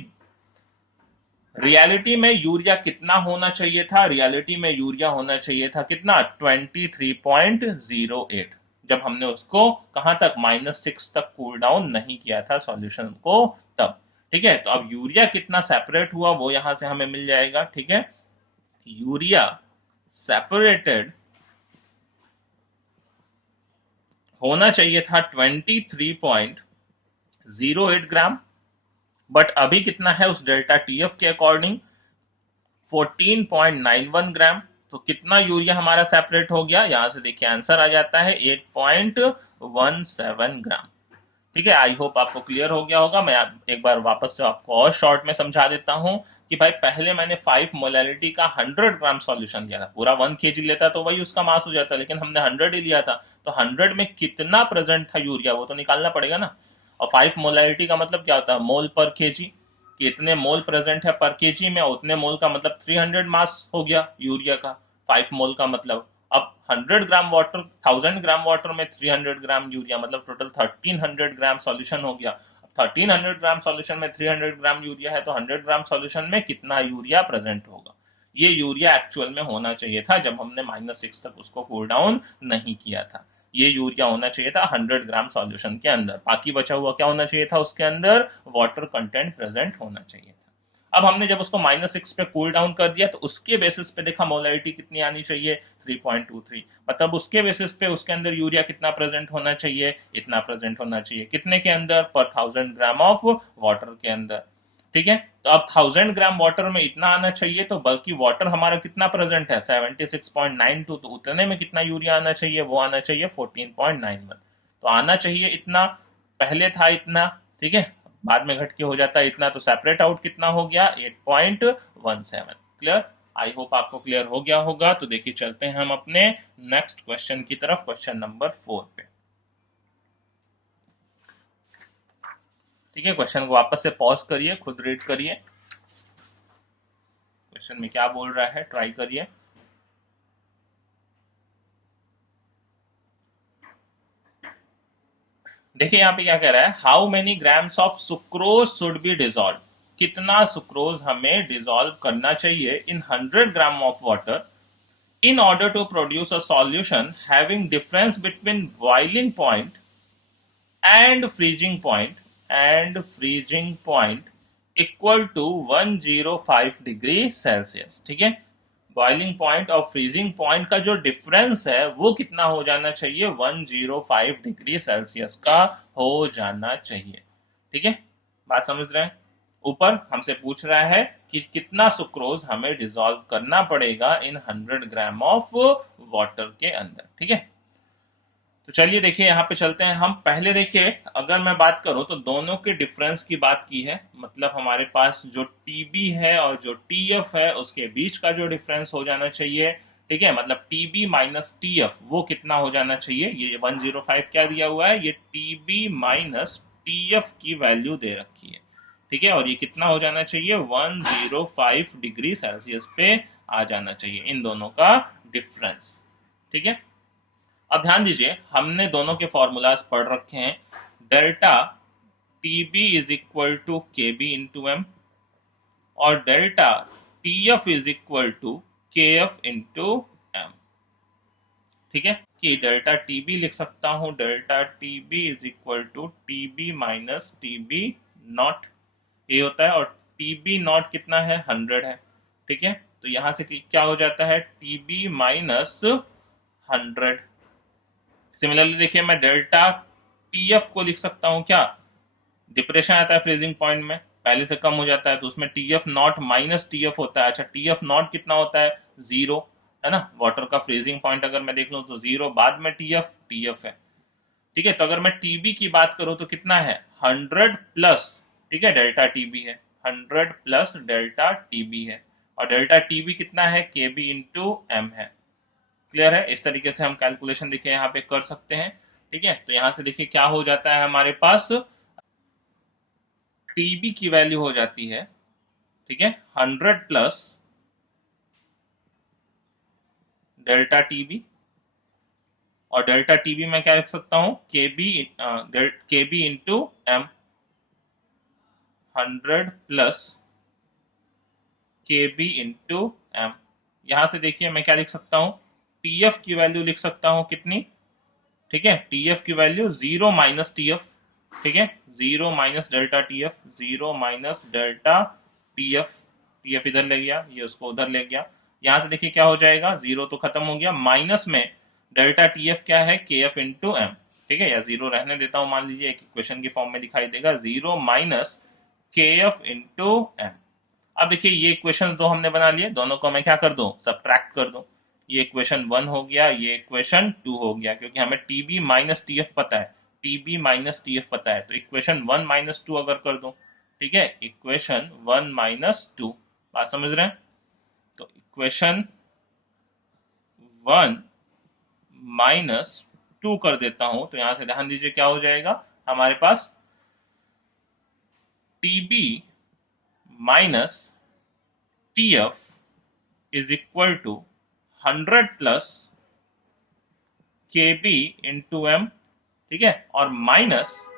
रियलिटी में यूरिया कितना होना चाहिए था, रियलिटी में यूरिया होना चाहिए था कितना 23.08, जब हमने उसको कहां तक -6 तक कूल डाउन नहीं किया था सॉल्यूशन को तब। ठीक है, तो अब यूरिया कितना सेपरेट हुआ वो यहां से हमें मिल जाएगा। ठीक है, यूरिया सेपरेटेड होना चाहिए था 23.08 ग्राम, बट अभी कितना है उस डेल्टा टीएफ के अकॉर्डिंग 14.91 ग्राम। तो कितना यूरिया हमारा सेपरेट हो गया, यहां से देखिए आंसर आ जाता है 8.17 ग्राम। ठीक है, आई होप आपको क्लियर हो गया होगा। मैं एक बार वापस से आपको और शॉर्ट में समझा देता हूं कि भाई पहले मैंने 5 मोलैलिटी का 100 ग्राम सॉल्यूशन लिया था, पूरा 1 केजी लेता तो वही उसका मास हो जाता, लेकिन हमने 100 ही लिया था। तो 100 में कितना प्रेजेंट था यूरिया वो तो निकालना पड़ेगा ना। और 5 मोलैलिटी का मतलब क्या होता है, मोल पर केजी, कि इतने मोल प्रेजेंट है पर केजी में, उतने मोल का मतलब 300 मास हो गया यूरिया का, 5 मोल का मतलब। अब 100 ग्राम वाटर, 1000 ग्राम वाटर में 300 ग्राम यूरिया, मतलब टोटल 1300 ग्राम सॉल्यूशन हो गया। 1300 ग्राम सॉल्यूशन में 300 ग्राम यूरिया है, तो 100 ग्राम सॉल्यूशन में कितना यूरिया प्रेजेंट होगा। ये यूरिया एक्चुअल में होना चाहिए था जब हमने -6 तक उसको कूल डाउन नहीं किया था। ये यूरिया होना चाहिए था 100 ग्राम सॉल्यूशन के अंदर, बाकी बचा हुआ क्या होना चाहिए था, उसके अंदर वाटर कंटेंट प्रेजेंट होना चाहिए था। अब हमने जब उसको -6 पे कूल डाउन कर दिया तो उसके बेसिस पे देखा मोलैरिटी कितनी आनी चाहिए 3.23, मतलब उसके बेसिस पे उसके अंदर यूरिया कितना प्रेजेंट होना चाहिए, इतना प्रेजेंट होना चाहिए, कितने के अंदर, पर 1000 ग्राम ऑफ वाटर के अंदर। ठीक है, तो अब 1000 ग्राम वाटर में इतना आना चाहिए, तो बल्कि वाटर हमारा कितना प्रेजेंट है 76.92, तो उतने में कितना यूरिया आना चाहिए, वो आना चाहिए 14.91। तो आना चाहिए इतना, पहले था इतना। ठीक है, बाद में घट के हो जाता है इतना, तो सेपरेट आउट कितना हो गया 8.17। क्लियर, आई होप आपको क्लियर हो गया होगा। तो देखिए चलते हैं हम अपने नेक्स्ट क्वेश्चन की तरफ, क्वेश्चन नंबर 4 पे। ठीक है, क्वेश्चन को वापस से पॉज करिए, खुद रीड करिए क्वेश्चन में क्या बोल रहा है, ट्राई करिए। देखिए यहाँ पे क्या कह रहा है, how many grams of sucrose should be dissolve, कितना सुक्रोज हमें डिजॉल्व करना चाहिए इन 100 gram of water in order to produce a solution having difference between boiling point and freezing point equal to 105 degree Celsius. ठीक है, बॉइलिंग पॉइंट और फ्रीजिंग पॉइंट का जो डिफरेंस है वो कितना हो जाना चाहिए, 105 डिग्री सेल्सियस का हो जाना चाहिए। ठीक है, बात समझ रहे हैं। ऊपर हमसे पूछ रहा है कि कितना सुक्रोज हमें डिसॉल्व करना पड़ेगा इन 100 ग्राम ऑफ वाटर के अंदर। ठीक है, तो चलिए देखिए यहाँ पे चलते हैं हम। पहले देखिए अगर मैं बात करूं तो दोनों के डिफरेंस की बात की है, मतलब हमारे पास जो टीबी है और जो टीएफ है उसके बीच का जो डिफरेंस हो जाना चाहिए। ठीक है, मतलब टीबी माइनस टीएफ वो कितना हो जाना चाहिए, ये 105 क्या दिया हुआ है, ये टीबी माइनस टीएफ की वैल्यू दे रखी है। ठीक है, और ये कितना हो जाना चाहिए, 105 डिग्री सेल्सियस पे आ जाना चाहिए, इन दोनों का डिफरेंस। ठीक है, अब ध्यान दीजिए, हमने दोनों के फॉर्मूलाज पढ़ रखे हैं। Delta T B is equal to K B into M, और delta T F is equal to K F into M. ठीक है, कि डेल्टा टी बी लिख सकता हूं, delta T B is equal to T B minus T B naught, ये होता है, और टी बी नॉट कितना है, 100 है। ठीक है, तो यहां से क्या हो जाता है, टी बी माइनस 100। सिमिलरली देखिए, मैं डेल्टा टी एफ को लिख सकता हूं क्या, डिप्रेशन आता है फ्रीजिंग पॉइंट में, पहले से कम हो जाता है, तो उसमें T F not minus T F होता है। अच्छा, टी एफ नॉट कितना होता है, 0, है ना, वाटर का फ्रीजिंग पॉइंट अगर मैं देख लूं तो 0, बाद में टी एफ है। ठीक है, तो अगर मैं टीबी की बात करूं तो कितना है, 100 प्लस, ठीक है, डेल्टा टीबी है, 100 प्लस डेल्टा टीबी है, और डेल्टा टीबी कितना है, के बी इंटू एम है। क्लियर है, इस तरीके से हम कैलकुलेशन देखिए यहाँ पे कर सकते हैं। ठीक है, तो यहाँ से देखिए क्या हो जाता है हमारे पास, टीबी की वैल्यू हो जाती है, ठीक है, 100 प्लस डेल्टा टीबी, और डेल्टा टीबी में क्या लिख सकता हूं, के B into M, 100 plus K B into M. यहां से देखिए मैं क्या लिख सकता हूं, टी एफ की वैल्यू लिख सकता हूं कितनी, ठीक है, टी एफ की वैल्यू 0 माइनस टी एफ, ठीक है, 0 minus delta T F, 0 minus delta T F इधर ले गया, ये उसको उधर ले गया। यहां से देखिए क्या हो जाएगा, 0 तो खत्म हो गया, माइनस में डेल्टा टी एफ क्या है, के एफ इंटू एम। ठीक है, या 0 रहने देता हूं, मान लीजिए एक इक्वेशन की फॉर्म में दिखाई देगा, 0 माइनस के एफ इंटू एम। अब देखिए ये इक्वेशन दो हमने बना लिए, दोनों को मैं क्या कर दूं, सब्ट्रैक्ट कर दूं। ये इक्वेशन 1 हो गया, ये इक्वेशन 2 हो गया, क्योंकि हमें T B minus T F पता है, T B minus T F पता है, तो इक्वेशन 1 माइनस 2 अगर कर दूं, ठीक है, इक्वेशन 1 माइनस 2, बात समझ रहे हैं, तो इक्वेशन 1 माइनस 2 कर देता हूं, तो यहां से ध्यान दीजिए क्या हो जाएगा हमारे पास, T B minus T F is equal to 100 plus K B into M. ठीक है, और माइनस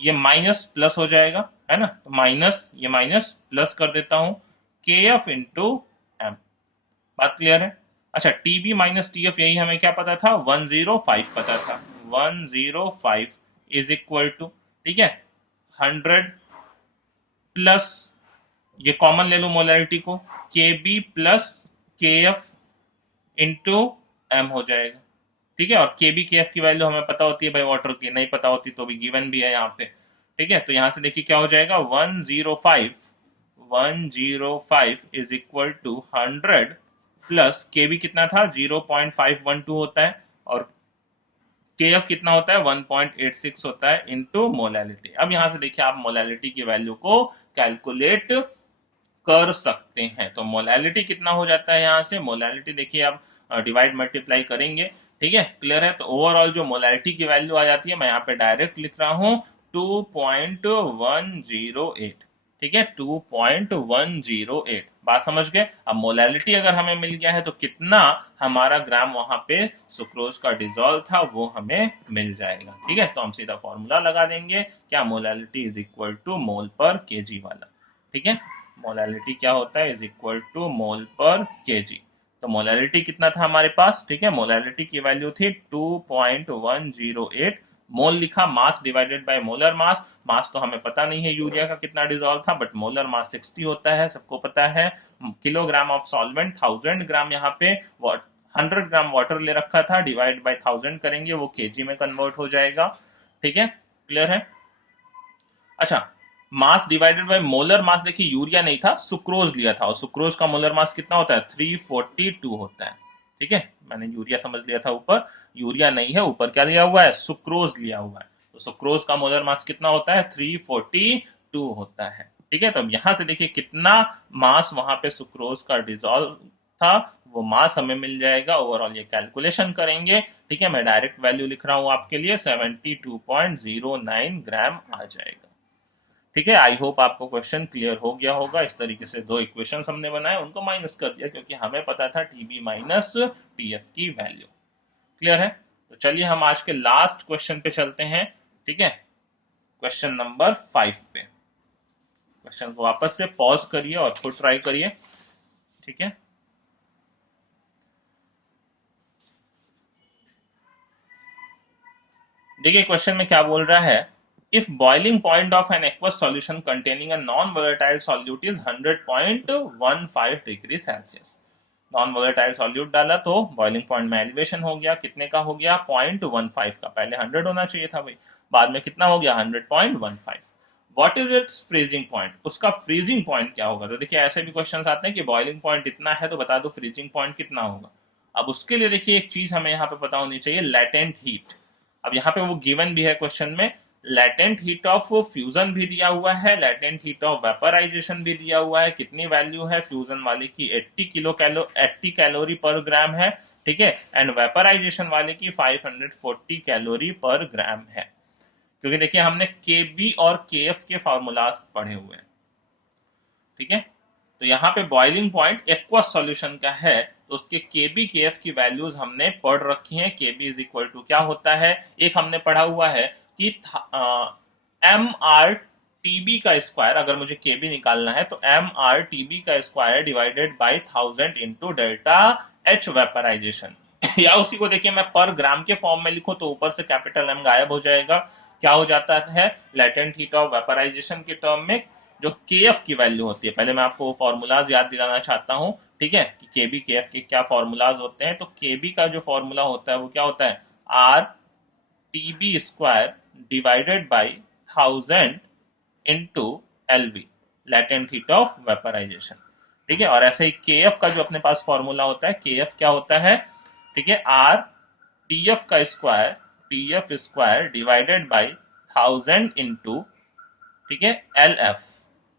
ये माइनस प्लस हो जाएगा, है ना, तो माइनस ये माइनस प्लस कर देता हूं, के एफ इंटू एम। बात क्लियर है। अच्छा, T B minus T F यही हमें क्या पता था, 105 पता था, 105 इज इक्वल टू, ठीक है, 100 प्लस, ये कॉमन ले लो मोलैरिटी को, के बी प्लस के एफ इंटू एम हो जाएगा। ठीक है, और के बी के एफ की वैल्यू हमें पता होती है भाई, वाटर की नहीं पता होती तो भी गिवन भी है यहाँ पे। ठीक है, तो यहाँ से देखिए क्या हो जाएगा, 105 is equal to 100 plus K B कितना था, 0.512 होता है, और के एफ कितना होता है, 1.86 होता है, इंटू मोलैलिटी। अब यहाँ से देखिए आप मोलैलिटी की वैल्यू को कैलकुलेट कर सकते हैं, तो मोलैलिटी कितना हो जाता है, यहाँ से मोलैलिटी देखिए आप डिवाइड मल्टीप्लाई करेंगे। ठीक है, क्लियर है, तो ओवरऑल जो मोलैलिटी की वैल्यू आ जाती है, मैं यहाँ पे डायरेक्ट लिख रहा हूँ 2.108। ठीक है, 2.108, बात समझ गए। अब मोलैलिटी अगर हमें मिल गया है तो कितना हमारा ग्राम वहां पे सुक्रोज का डिजोल्व था वो हमें मिल जाएगा। ठीक है, तो हम सीधा फॉर्मूला लगा देंगे, क्या, मोलैलिटी इज इक्वल टू मोल पर केजी वाला। ठीक है, मोलैलिटी क्या होता है, इज इक्वल टू मोल पर केजी। तो मोलैलिटी कितना था हमारे पास, ठीक है, मोलैलिटी की वैल्यू थी 2.108, मोल लिखा, mass divided by molar mass, mass तो हमें पता नहीं है यूरिया का कितना डिजोल्व था, बट मोलर मास 60 होता है, सबको पता है। किलोग्राम ऑफ सॉल्वेंट 1000 ग्राम, यहाँ पे 100 ग्राम वाटर ले रखा था, डिवाइड बाय 1000 करेंगे, वो केजी में कन्वर्ट हो जाएगा। ठीक है, क्लियर है। अच्छा, मास डिवाइडेड बाय मोलर मास, देखिए यूरिया नहीं था, सुक्रोज लिया था, और सुक्रोज का मोलर मास कितना होता है, 342 होता है। ठीक है, मैंने यूरिया समझ लिया था ऊपर, यूरिया नहीं है, ऊपर क्या लिया हुआ है, सुक्रोज लिया हुआ है, तो सुक्रोज का मोलर मास कितना होता है, 342 होता है। ठीक है, तो अब यहां से देखिए कितना मास वहां पे सुक्रोज का डिजोल्व था, वो मास हमें मिल जाएगा। ओवरऑल ये कैलकुलेशन करेंगे, ठीक है, मैं डायरेक्ट वैल्यू लिख रहा हूं आपके लिए, 72.09 ग्राम आ जाएगा। ठीक है, आई होप आपको क्वेश्चन क्लियर हो गया होगा। इस तरीके से दो इक्वेशंस हमने बनाए, उनको माइनस कर दिया क्योंकि हमें पता था टीबी माइनस टीएफ की वैल्यू। क्लियर है? तो चलिए हम आज के लास्ट क्वेश्चन पे चलते हैं। ठीक है, क्वेश्चन नंबर 5 पे। क्वेश्चन को वापस से पॉज करिए और खुद ट्राई करिए। ठीक है, देखिए क्वेश्चन में क्या बोल रहा है। If boiling point of an aqueous solution containing a non volatile solute is 100.15 degree Celsius. Non volatile solute डाला तो बॉइलिंग पॉइंट में एलिवेशन हो गया, कितने का हो गया? 0.15 का। पहले 100 होना चाहिए था भाई, बाद में कितना हो गया? 100.15। What is it's freezing point? उसका फ्रीजिंग पॉइंट क्या होगा? तो देखिए ऐसे भी क्वेश्चन आते हैं कि बॉइलिंग पॉइंट इतना है तो बता दो फ्रीजिंग पॉइंट कितना होगा। अब उसके लिए देखिए एक चीज हमें यहाँ पे पता होनी चाहिए, लेटेंट हीट। अब यहाँ पे वो गिवन भी है क्वेश्चन में, लेटेंट हीट ऑफ फ्यूजन भी दिया हुआ है, लेटेंट हीट ऑफ वेपराइजेशन भी दिया हुआ है। कितनी वैल्यू है फ्यूजन वाले की? 80 कैलोरी पर ग्राम है। ठीक है, एंड वेपराइजेशन वाले की 540 कैलोरी पर ग्राम है। क्योंकि देखिए हमने के बी और के एफ के फॉर्मूलाज पढ़े हुए हैं। ठीक है, तो यहाँ पे बॉइलिंग पॉइंट एक्वस सॉल्यूशन का है तो उसके के बी के एफ की वैल्यूज हमने पढ़ रखी हैं। के बी इज इक्वल टू क्या होता है? एक हमने पढ़ा हुआ है कि एम आर टीबी का स्क्वायर, अगर मुझे के बी निकालना है तो एम आर टीबी का square divided by 1000 into delta H vaporization. या उसी को देखिए मैं पर ग्राम के फॉर्म में लिखूं तो ऊपर से कैपिटल एम गायब हो जाएगा। क्या हो जाता है? लेटेंट हीट ऑफ वेपराइजेशन के टर्म में जो के एफ की वैल्यू होती है, पहले मैं आपको फॉर्मूलाज याद दिलाना चाहता हूं। ठीक है, कि के बी के एफ के क्या फॉर्मूलाज होते हैं। तो के बी का जो फॉर्मूला होता है वो क्या होता है? R T B square divided by 1000 into L B, latent heat of vaporization. ठीक है, और ऐसे ही के एफ का जो अपने पास फॉर्मूला होता है, के एफ क्या होता है? ठीक है, आर टी एफ का square, T F square divided by 1000 into, ठीक है, एल एफ।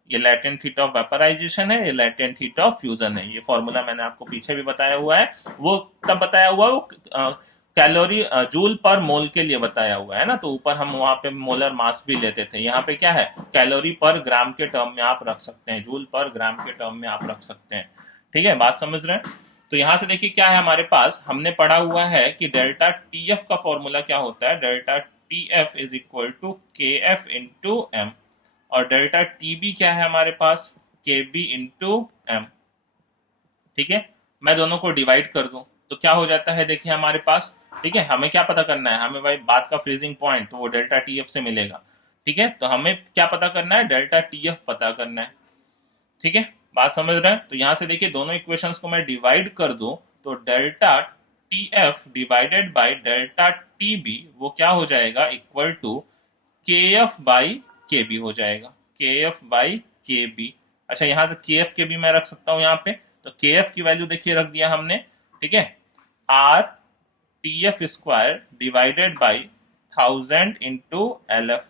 ये लेटेंट हीट ऑफ वेपराइजेशन है, ये लेटेंट हीट ऑफ फ्यूजन है। ये फॉर्मूला मैंने आपको पीछे भी बताया हुआ है। वो तब बताया हुआ है, वो कैलोरी जूल पर मोल के लिए बताया हुआ है ना। तो ऊपर हम वहां पे मोलर मास भी लेते थे, यहाँ पे क्या है? कैलोरी पर ग्राम के टर्म में आप रख सकते हैं, जूल पर ग्राम के टर्म में आप रख सकते हैं। ठीक है, बात समझ रहे हैं? तो यहां से देखिए क्या है हमारे पास, हमने पढ़ा हुआ है कि डेल्टा टी एफ का फॉर्मूला क्या होता है? Delta T F is equal to K F into M. और डेल्टा टीबी क्या है हमारे पास? के बी इंटू एम। ठीक है, मैं दोनों को डिवाइड कर दूं तो क्या हो जाता है देखिए हमारे पास। ठीक है, हमें क्या पता करना है? हमें भाई बात का फ्रीजिंग पॉइंट तो वो डेल्टा टी एफ से मिलेगा। ठीक है, तो हमें क्या पता करना है? डेल्टा टी एफ पता करना है। ठीक है, बात समझ रहे हैं? तो यहां से देखिए दोनों इक्वेशंस को मैं डिवाइड कर दूं तो delta T F divided by delta T B वो क्या हो जाएगा? Equal to K F by K B हो जाएगा। के एफ बाई के बी। अच्छा, यहां से के एफ के बी मैं रख सकता हूं यहाँ पे। तो के एफ की वैल्यू देखिए रख दिया हमने। ठीक है, R T F square divided by 1000 into L F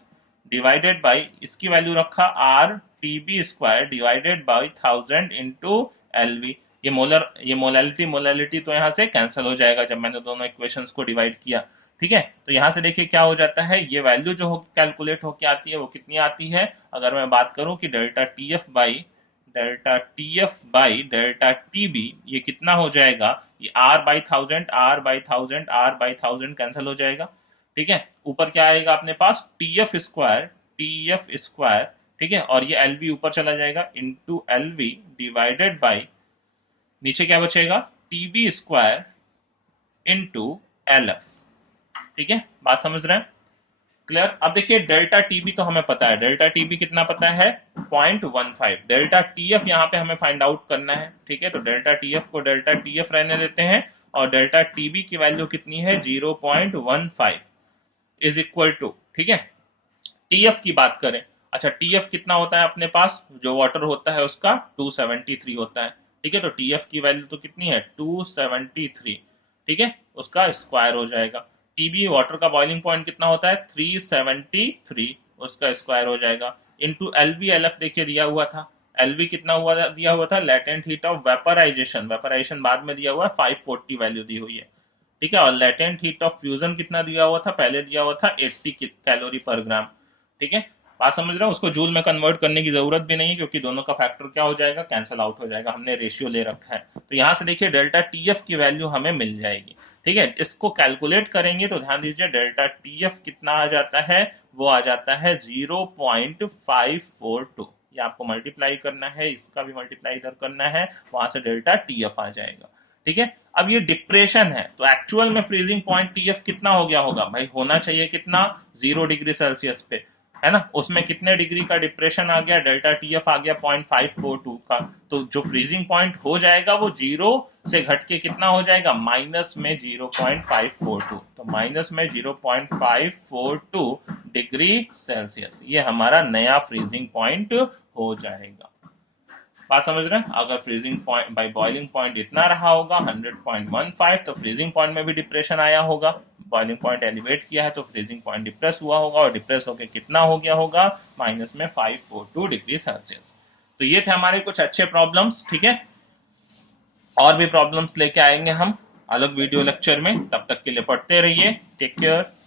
divided by, इसकी वैल्यू रखा R T B square divided by 1000 into L V. ये मोलैलिटी मोलैलिटी तो यहाँ से कैंसिल हो जाएगा जब मैंने दोनों इक्वेशंस को डिवाइड किया। ठीक है, तो यहां से देखिए क्या हो जाता है, ये वैल्यू जो कैलकुलेट होके आती है वो कितनी आती है? अगर मैं बात करूं कि delta T F by delta T B ये कितना हो जाएगा? ये R by 1000 R by 1000 R by 1000 cancel हो जाएगा। ठीक है, ऊपर क्या आएगा अपने पास? T F square. ठीक है, और ये एल वी ऊपर चला जाएगा into L V divided by, नीचे क्या बचेगा? T B square into L F. ठीक है, बात समझ रहे हैं? क्लियर? अब देखिए डेल्टा टीबी तो हमें पता है, डेल्टा टीबी कितना पता है? 0.15। डेल्टा टीएफ यहाँ पे हमें फाइंड आउट करना है। ठीक है, तो डेल्टा टीएफ को डेल्टा टीएफ रहने देते हैं और डेल्टा टीबी की वैल्यू कितनी है? 0.15 इज इक्वल टू, ठीक है, टीएफ की बात करें। अच्छा, टीएफ कितना होता है अपने पास? जो वाटर होता है उसका 273 होता है। ठीक है, तो टीएफ की वैल्यू तो कितनी है? 273। ठीक है, उसका स्क्वायर हो जाएगा। टीबी वाटर का बॉइलिंग पॉइंट कितना होता है? 373, उसका स्क्वायर हो जाएगा इंटू एलवी एल एफ देखिए दिया हुआ था। एलवी कितना हुआ दिया हुआ था? Latent heat of vaporization, vaporization बाद में दिया हुआ है, 540 वैल्यू दी हुई है। ठीक है, और लेटेंट हीट ऑफ फ्यूजन कितना दिया हुआ था? पहले दिया हुआ था 80 कैलोरी पर ग्राम। ठीक है, बात समझ रहे हो? उसको जूल में कन्वर्ट करने की जरूरत भी नहीं है, क्योंकि दोनों का फैक्टर क्या हो जाएगा, कैंसिल आउट हो जाएगा, हमने रेशियो ले रखा है। तो यहाँ से देखिए डेल्टा टीएफ की वैल्यू हमें मिल जाएगी। ठीक है, इसको कैलकुलेट करेंगे तो ध्यान दीजिए डेल्टा टीएफ कितना आ जाता है, वो आ जाता है 0.542। ये आपको मल्टीप्लाई करना है, इसका भी मल्टीप्लाई इधर करना है, वहां से डेल्टा टीएफ आ जाएगा। ठीक है, अब ये डिप्रेशन है तो एक्चुअल में फ्रीजिंग पॉइंट टीएफ कितना हो गया होगा भाई, होना चाहिए कितना, 0 डिग्री सेल्सियस पे, है ना। उसमें कितने डिग्री का डिप्रेशन आ गया, डेल्टा टीएफ आ गया 0.542 का। तो जो फ्रीजिंग पॉइंट हो जाएगा वो 0 से घट के कितना हो जाएगा, माइनस में 0.542। तो माइनस में 0.542 डिग्री सेल्सियस, ये हमारा नया फ्रीजिंग पॉइंट हो जाएगा। बात समझ रहे हैं? अगर freezing point by boiling point इतना रहा होगा 100.15, तो फ्रीजिंग पॉइंट में भी डिप्रेशन आया होगा। बॉइलिंग पॉइंट एलिवेट किया है तो फ्रीजिंग पॉइंट डिप्रेस हुआ होगा, और डिप्रेस होकर कितना हो गया होगा, माइनस में 542 डिग्री सेल्सियस। तो ये थे हमारे कुछ अच्छे प्रॉब्लम्स। ठीक है, और भी प्रॉब्लम्स लेके आएंगे हम अलग वीडियो लेक्चर में। तब तक के लिए पढ़ते रहिए। Take care.